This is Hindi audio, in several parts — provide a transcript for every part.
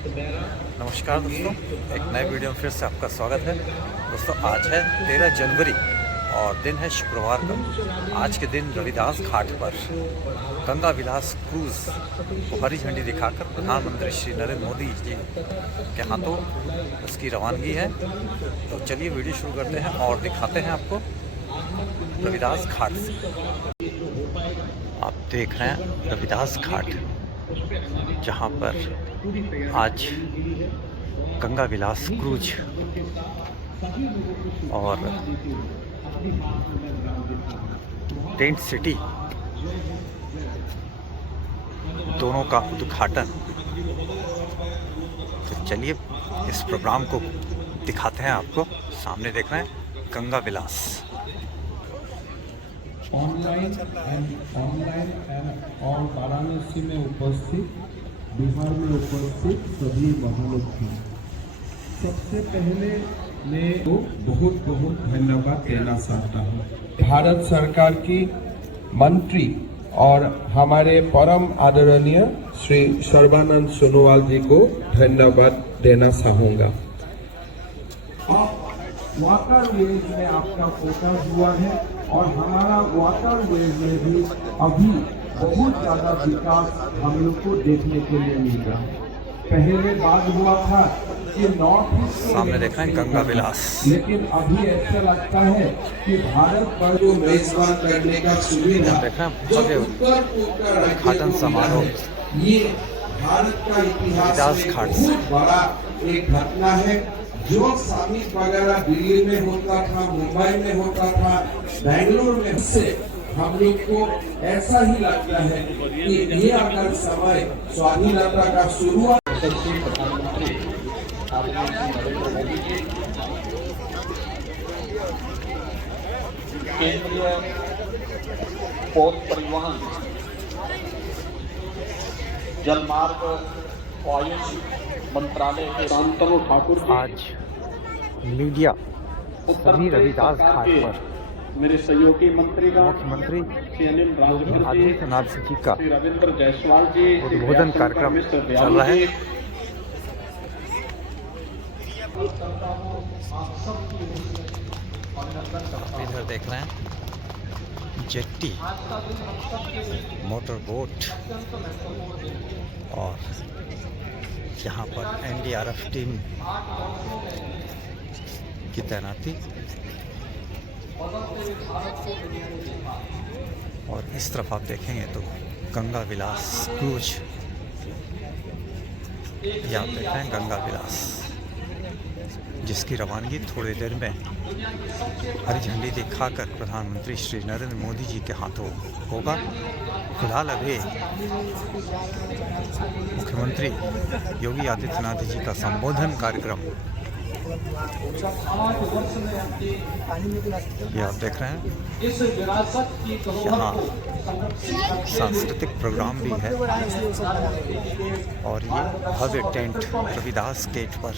नमस्कार दोस्तों, एक नए वीडियो में फिर से आपका स्वागत है। दोस्तों आज है 13 जनवरी और दिन है शुक्रवार का। आज के दिन रविदास घाट पर गंगा विलास क्रूज को हरी झंडी दिखाकर प्रधानमंत्री श्री नरेंद्र मोदी जी के हाथों उसकी रवानगी है। तो चलिए वीडियो शुरू करते हैं और दिखाते हैं आपको रविदास घाट से। आप देख रहे हैं रविदास घाट, जहाँ पर आज गंगा विलास क्रूज और टेंट सिटी दोनों का उद्घाटन। तो चलिए इस प्रोग्राम को दिखाते हैं आपको। सामने देख रहे हैं गंगा विलास। ऑनलाइन और वाराणसी में उपस्थित, बिहार में उपस्थित सभी महानुभाव, सबसे पहले मैं तो बहुत बहुत धन्यवाद देना चाहता हूँ भारत सरकार की मंत्री और हमारे परम आदरणीय श्री सर्बानंद सोनोवाल जी को धन्यवाद देना चाहूँगा। वाटरवेज में आपका फोकस हुआ है और हमारा वाटरवेज में भी अभी बहुत ज्यादा विकास हम लोग को देखने के लिए मिल रहा है। पहले बात हुआ था कि नॉर्थ ईस्ट सामने देख रहे हैं गंगा विलास, लेकिन अभी ऐसा लगता है कि भारत पर जो मेजबान करने का सुविधा उद्घाटन समारोह ये भारत का इतिहास में बहुत बड़ा एक घटना है। जो समिट वगैरह दिल्ली में होता था, मुंबई में होता था, बेंगलुरु में, से हम लोग को ऐसा ही लगता है कि ये अगर समय स्वाधीनता का शुरुआत प्रधानमंत्री नरेंद्र मोदी जी, केंद्रीय पथ परिवहन, जलमार्ग, वायु मंत्रालय के शांतनु ठाकुर आज मीडिया सभी रविदास घाट पर मेरे सहयोगी मंत्री मुख्यमंत्री योगी आदित्यनाथ जी का रविंद्र जायसवाल जी उद्बोधन कार्यक्रम चल रहा है। इधर देख रहे हैं जेट्टी, मोटर बोट और यहाँ पर एनडीआरएफ टीम की तैनाती। और इस तरफ आप देखेंगे तो गंगा विलास क्रूज, यहाँ देख रहे हैं गंगा विलास, जिसकी रवानगी थोड़ी देर में हरी झंडी दिखाकर प्रधानमंत्री श्री नरेंद्र मोदी जी के हाथों होगा। फिलहाल अभी मुख्यमंत्री योगी आदित्यनाथ जी का संबोधन कार्यक्रम ये आप देख रहे हैं। यहाँ सांस्कृतिक प्रोग्राम भी है और ये भव्य टेंट रविदास गेट पर,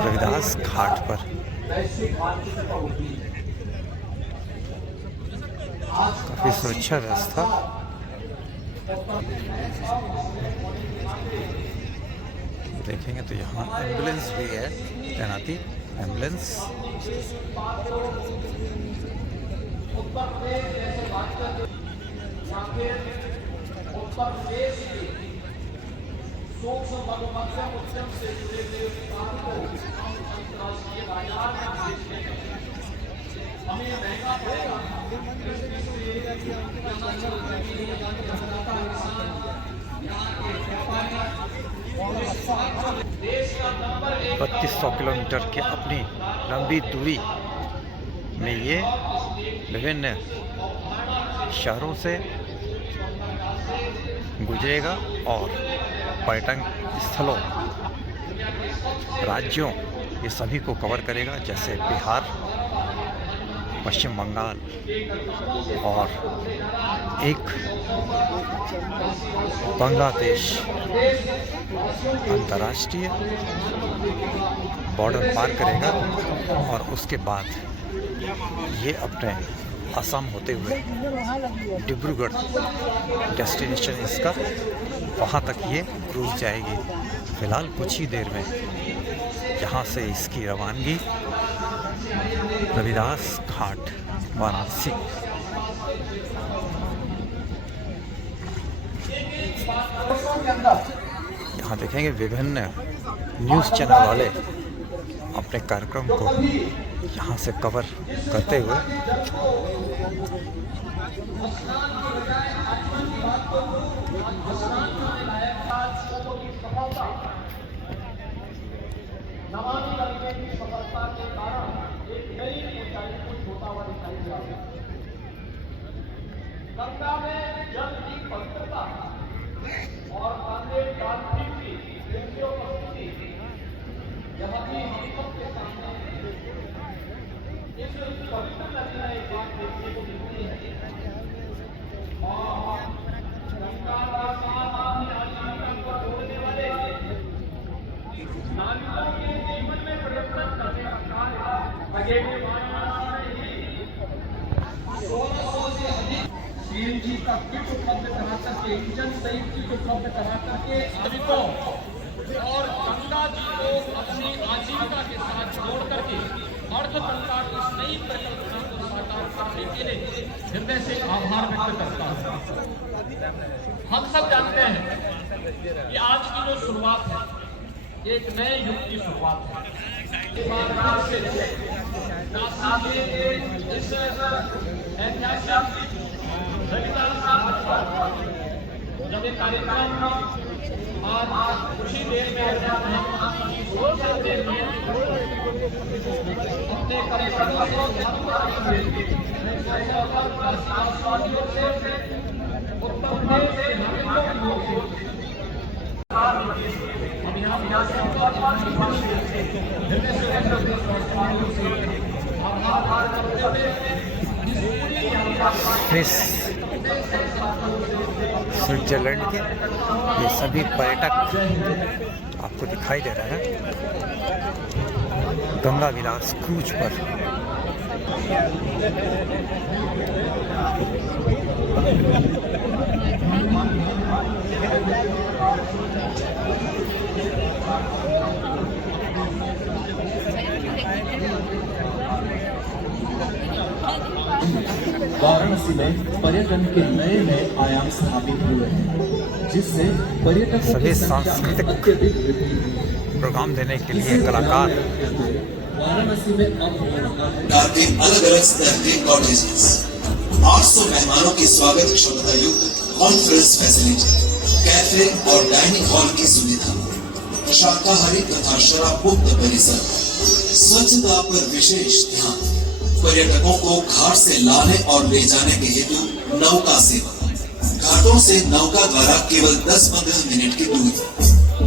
रविदास घाट पर काफी सुरक्षा व्यवस्था। देखेंगे तो यहाँ एम्बुलेंस भी है तैनाती, एम्बुलेंस। बत्तीस 100 किलोमीटर की अपनी लंबी दूरी में ये विभिन्न शहरों से गुजरेगा और पर्यटन स्थलों, राज्यों, ये सभी को कवर करेगा, जैसे बिहार, पश्चिम बंगाल और एक बांग्लादेश अंतर्राष्ट्रीय बॉर्डर पार करेगा और उसके बाद ये अपने असम होते हुए डिब्रूगढ़ डेस्टिनेशन इसका, वहाँ तक ये क्रूज़ जाएगी। फ़िलहाल कुछ ही देर में यहाँ से इसकी रवानगी रविदास घाट वाराणसी। यहाँ देखेंगे विभिन्न न्यूज़ चैनल वाले अपने कार्यक्रम को यहाँ से कवर करते हुए गंगा में जल की पवित्रता और कांदे कार्तिक की देवियों की यह भी हम सबके सामने इस पवित्र नदी में एक बात देखने को मिलती है और गंगा का साथ अपनी आजीविका को जोड़ने वाले नागरिकों के जीवन में परिवर्तन करने का कार्य बगेरे सीएनजी का किट उपलब्ध करा करके, इंजन सहित किट उपलब्ध करा करके नागरिकों और गंगा जी को अपनी आजीविका के साथ जोड़ करके अर्थतंत्र की इस नई परिकल्पना को साकार करने के लिए हृदय से आभार व्यक्त करता हूँ। हम सब जानते हैं कि आज की जो शुरुआत है एक नए युग की शुरुआत है। इस ऐतिहासिक जब एक कार्यक्रम आज कुछ ही देर में अपने कार्यक्रमों स्विट्जरलैंड के ये सभी पर्यटक आपको दिखाई दे रहे हैं गंगा विलास क्रूज पर। वाराणसी में पर्यटन के नए नए आयाम स्थापित हुए हैं, जिससे पर्यटकों सभी की संख्या में सांस्कृतिक अत्यधिक वृद्धि हुई। प्रोग्राम देने के लिए कलाकार वाराणसी में अब हो रहा है के अलग अलग स्तर के कॉटेजेस, 800 मेहमानों की स्वागत क्षमता युक्त कॉन्फ्रेंस फैसिलिटी, कैफे और डाइनिंग हॉल की सुविधा, शाकाहारी तथा शराब मुक्त परिसर, स्वच्छता पर विशेष ध्यान, पर्यटकों को घाट से लाने और ले जाने के हेतु नौका सेवा, घाटों से नौका द्वारा केवल 10-15 मिनट की दूरी,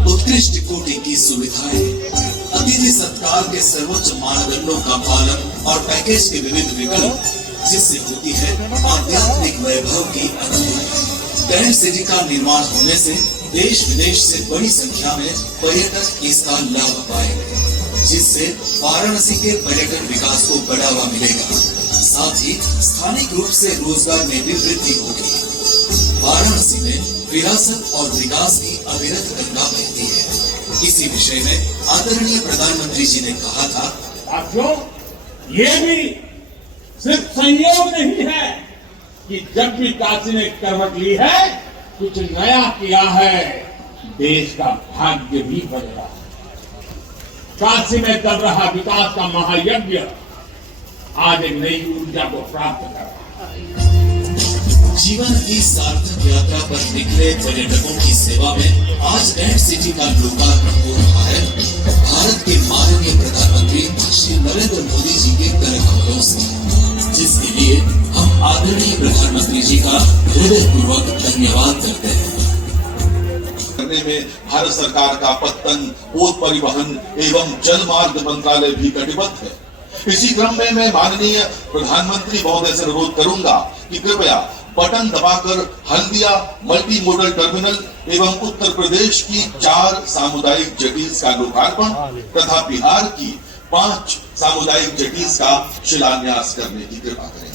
उत्कृष्ट कोटि की सुविधाएं, अतिथि सत्कार के सर्वोच्च मानदंडों का पालन और पैकेज के विविध विकल्प, जिससे होती है आध्यात्मिक वैभव की अनुभूति। टेंट सिटी का निर्माण होने से देश विदेश से बड़ी संख्या में पर्यटक इसका लाभ पाएंगे, जिससे वाराणसी के पर्यटन विकास को बढ़ावा मिलेगा। साथ ही स्थानिक रूप से रोजगार में भी वृद्धि होगी। वाराणसी में विरासत और विकास की अविरत गंगा बहती है। इसी विषय में आदरणीय प्रधानमंत्री जी ने कहा था, साथियों, ये भी सिर्फ संयोग नहीं है कि जब भी काशी ने करवट ली है, कुछ नया किया है, देश का भाग्य भी बदला। काशी में चल रहा विकास का महायज्ञ आज एक नई ऊर्जा को प्राप्त कर रहा है। जीवन की सार्थक यात्रा पर निकले पर्यटकों की सेवा में आज टेंट सिटी का लोकार्पण हो रहा है। भारत के माननीय प्रधानमंत्री श्री नरेंद्र मोदी जी के कर कमलों से, जिसके लिए हम आदरणीय प्रधानमंत्री जी का हृदयपूर्वक धन्यवाद करते हैं। करने में भारत सरकार का पत्तन, पोत परिवहन एवं जलमार्ग मंत्रालय भी कटिबद्ध है। इसी क्रम में मैं माननीय प्रधानमंत्री महोदय से अनुरोध करूंगा कि कृपया बटन दबाकर हल्दिया मल्टी मोडल टर्मिनल एवं उत्तर प्रदेश की 4 सामुदायिक जेटीज का लोकार्पण तथा बिहार की 5 सामुदायिक जेटीज का शिलान्यास करने की कृपा करें।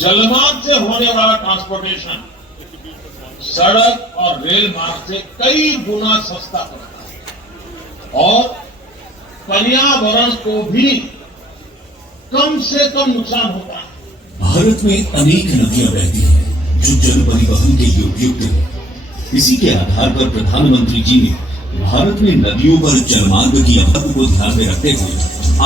जलमार्ग से होने वाला ट्रांसपोर्टेशन सड़क और रेल मार्ग से कई गुना सस्ता पड़ता है और पर्यावरण को भी कम से कम नुकसान होता है। भारत में अनेक नदियां बहती हैं जो जल परिवहन के लिए उपयुक्त है। इसी के आधार पर प्रधानमंत्री जी ने भारत में नदियों पर जलमार्ग की अहमियत को ध्यान में रखते हुए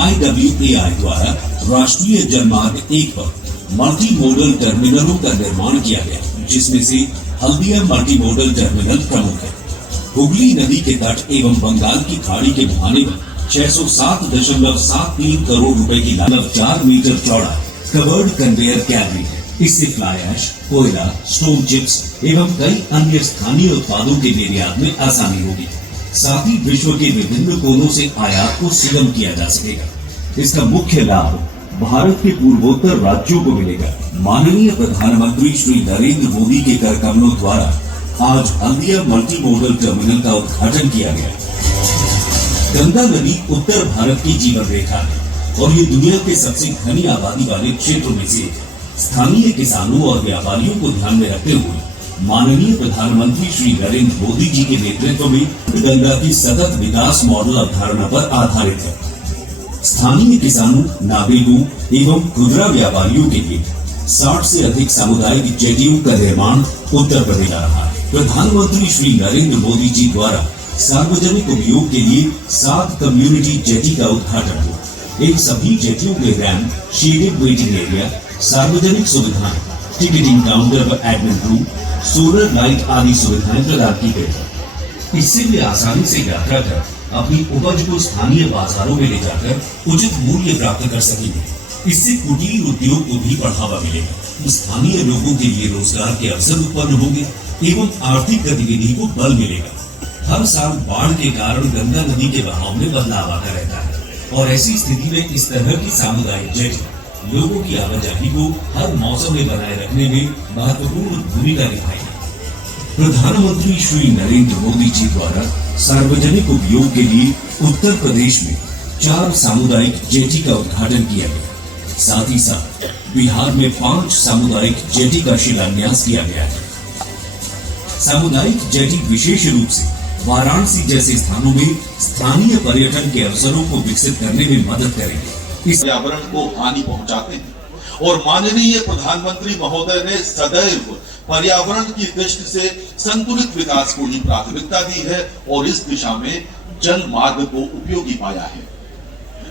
IWAI द्वारा राष्ट्रीय जलमार्ग 1 पर मल्टी मोडल टर्मिनलों का निर्माण किया गया, जिसमें से हल्दिया मल्टी मोडल टर्मिनल प्रमुख है। हुगली नदी के तट एवं बंगाल की खाड़ी के मुहाने में 607.73 करोड़ रुपए की लागत 4 मीटर चौड़ा कवर्ड कन्वेयर कैबिन है। इससे फ्लाई ऐश, कोयला, स्टोन चिप्स एवं कई अन्य स्थानीय उत्पादों के निर्यात में आसानी होगी। साथ ही विश्व के विभिन्न कोनों से आयात को सुगम किया जा सकेगा। इसका मुख्य लाभ भारत के पूर्वोत्तर राज्यों को मिलेगा। माननीय प्रधानमंत्री श्री नरेंद्र मोदी के कर कमलों द्वारा आज हल्दिया मल्टी मोडल टर्मिनल का उद्घाटन किया गया। गंगा नदी उत्तर भारत की जीवन रेखा है और ये दुनिया के सबसे घनी आबादी वाले क्षेत्रों में से स्थानीय किसानों और व्यापारियों को ध्यान में रखते हुए माननीय प्रधानमंत्री श्री नरेंद्र मोदी जी के नेतृत्व में गंगा की सतत विकास मॉडल अवधारणा पर आधारित है। स्थानीय किसानों, नागरिकों एवं खुदरा व्यापारियों के लिए 60 से अधिक सामुदायिक जेटियों का निर्माण उत्तर प्रदेश जा रहा है। प्रधानमंत्री श्री नरेंद्र मोदी जी द्वारा सार्वजनिक उपयोग के लिए 7 कम्युनिटी जेटी का उद्घाटन हुआ। इन सभी जेटियों के रैंप, शेडेड वेटिंग एरिया, सार्वजनिक सुविधाएं, टिकटिंग काउंटर व एडमिन रूम, सोलर लाइट आदि सुविधाएं प्रदान की गई। इससे वे आसानी से यात्रा कर अपनी उपज को स्थानीय बाजारों में ले जाकर उचित मूल्य प्राप्त कर सकेंगे। इससे कुटीर उद्योग को भी बढ़ावा मिलेगा। स्थानीय लोगों के लिए रोजगार के अवसर उत्पन्न होंगे एवं आर्थिक गतिविधि को बल मिलेगा। हर साल बाढ़ के कारण गंगा नदी के बहाव में बदलाव आता रहता है और ऐसी स्थिति में इस तरह की सामुदायिक जेटी लोगों की आवाजाही को हर मौसम में बनाए रखने में महत्वपूर्ण भूमिका निभाएगी। प्रधानमंत्री श्री नरेंद्र मोदी जी द्वारा सार्वजनिक उपयोग के लिए उत्तर प्रदेश में 4 सामुदायिक जेटी का उद्घाटन किया गया। साथ ही साथ बिहार में 5 सामुदायिक जेटी का शिलान्यास किया गया है। सामुदायिक जेटी विशेष रूप से वाराणसी जैसे स्थानों में स्थानीय पर्यटन के अवसरों को विकसित करने में मदद करेंगे। इस पर्यावरण को हानि पहुंचाते हैं और माननीय प्रधानमंत्री महोदय ने सदैव पर्यावरण की दृष्टि से संतुलित विकास को ही प्राथमिकता दी है और इस दिशा में जल मार्ग को उपयोगी पाया है।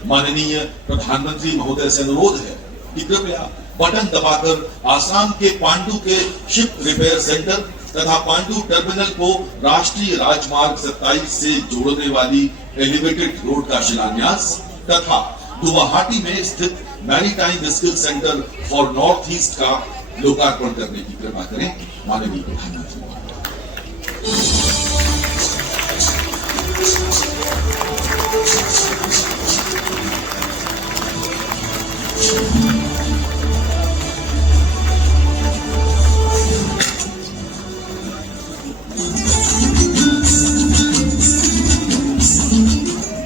माननीय प्रधानमंत्री महोदय से अनुरोध है कि कृपया बटन दबाकर आसाम के पांडु के शिप रिपेयर सेंटर तथा पांडु टर्मिनल को राष्ट्रीय राजमार्ग 27 से जोड़ने वाली एलिवेटेड रोड का शिलान्यास तथा गुवाहाटी में स्थित maritime skill centre for north east का लोकार्पण करने की कृपा करें। माननीय प्रधानमंत्री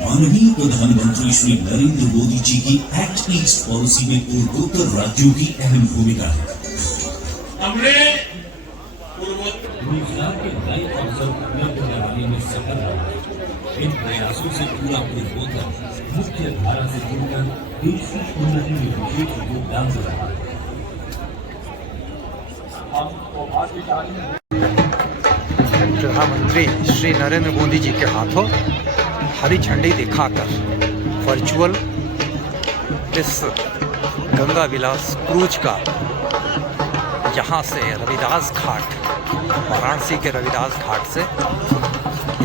माननीय प्रधानमंत्री श्री नरेंद्र मोदी जी की एक्ट ईस्ट पॉलिसी में पूर्वोत्तर राज्यों की अहम भूमिका है। हमने रोजगार के नए अवसर उपलब्ध कराने में सफल रहा। इन प्रयासों से पूरा पूर्वोत्तर मुख्य धारा से जुड़कर देश की उन्नति में विशेष योगदान दे रहा है। प्रधानमंत्री श्री नरेंद्र मोदी जी के हाथों हरी झंडी दिखाकर वर्चुअल इस गंगा विलास क्रूज का यहाँ से रविदास घाट, वाराणसी के रविदास घाट से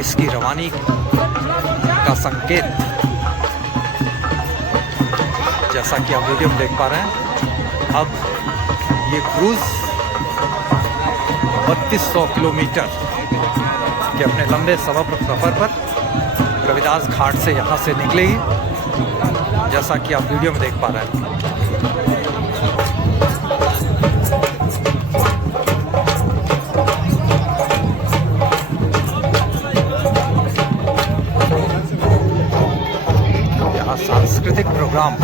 इसकी रवानी का संकेत जैसा कि आप वीडियो में देख पा रहे हैं, अब ये क्रूज़ 3200 किलोमीटर के अपने लंबे सफ़र पर रविदास घाट से यहाँ से निकलेगी, जैसा कि आप वीडियो में देख पा रहे हैं। यहाँ सांस्कृतिक प्रोग्राम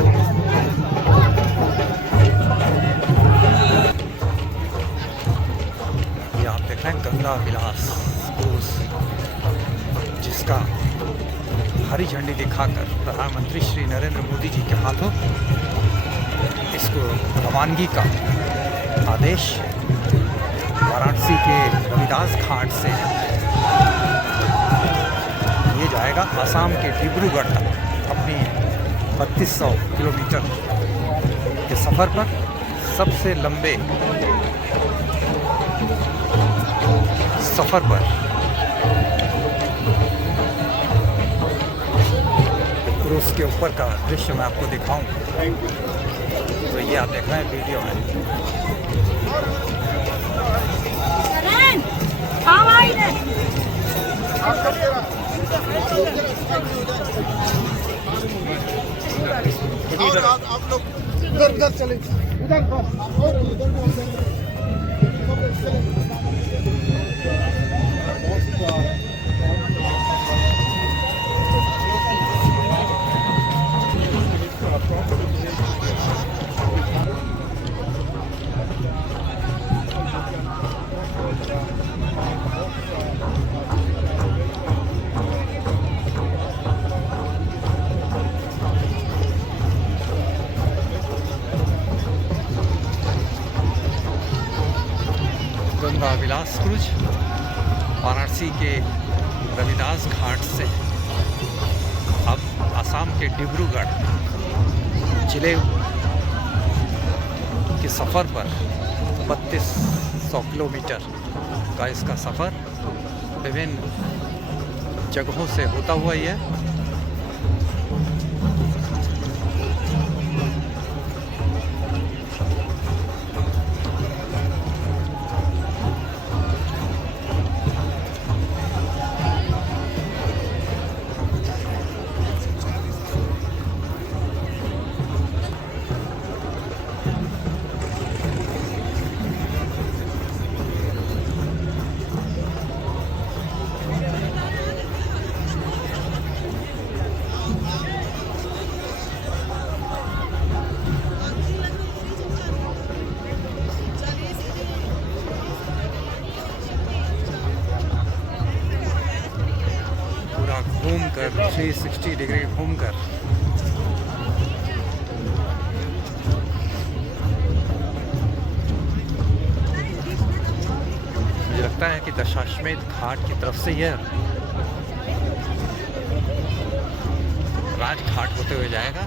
यहाँ देख रहे हैं गंगा विलास क्रूज, जिसका हरी झंडी दिखाकर प्रधानमंत्री श्री नरेंद्र मोदी जी के हाथों इसको रवानगी का आदेश वाराणसी के रविदास घाट से ये जाएगा असम के डिब्रूगढ़ तक अपनी 3200 किलोमीटर के सफ़र पर। सबसे लंबे सफ़र पर क्रूज़ के ऊपर का दृश्य मैं आपको दिखाऊं, तो ये आप देख रहे हैं वीडियो में। आप लोग उधर चले, उधर गंगा विलास क्रूज वाराणसी के रविदास घाट से अब असम के डिब्रूगढ़ जिले के सफ़र पर 3200 किलोमीटर का इसका सफ़र विभिन्न जगहों से होता हुआ ही है। घूमकर 360 डिग्री घूमकर मुझे लगता है कि दशाश्वमेध घाट की तरफ से यह राजघाट होते हुए जाएगा।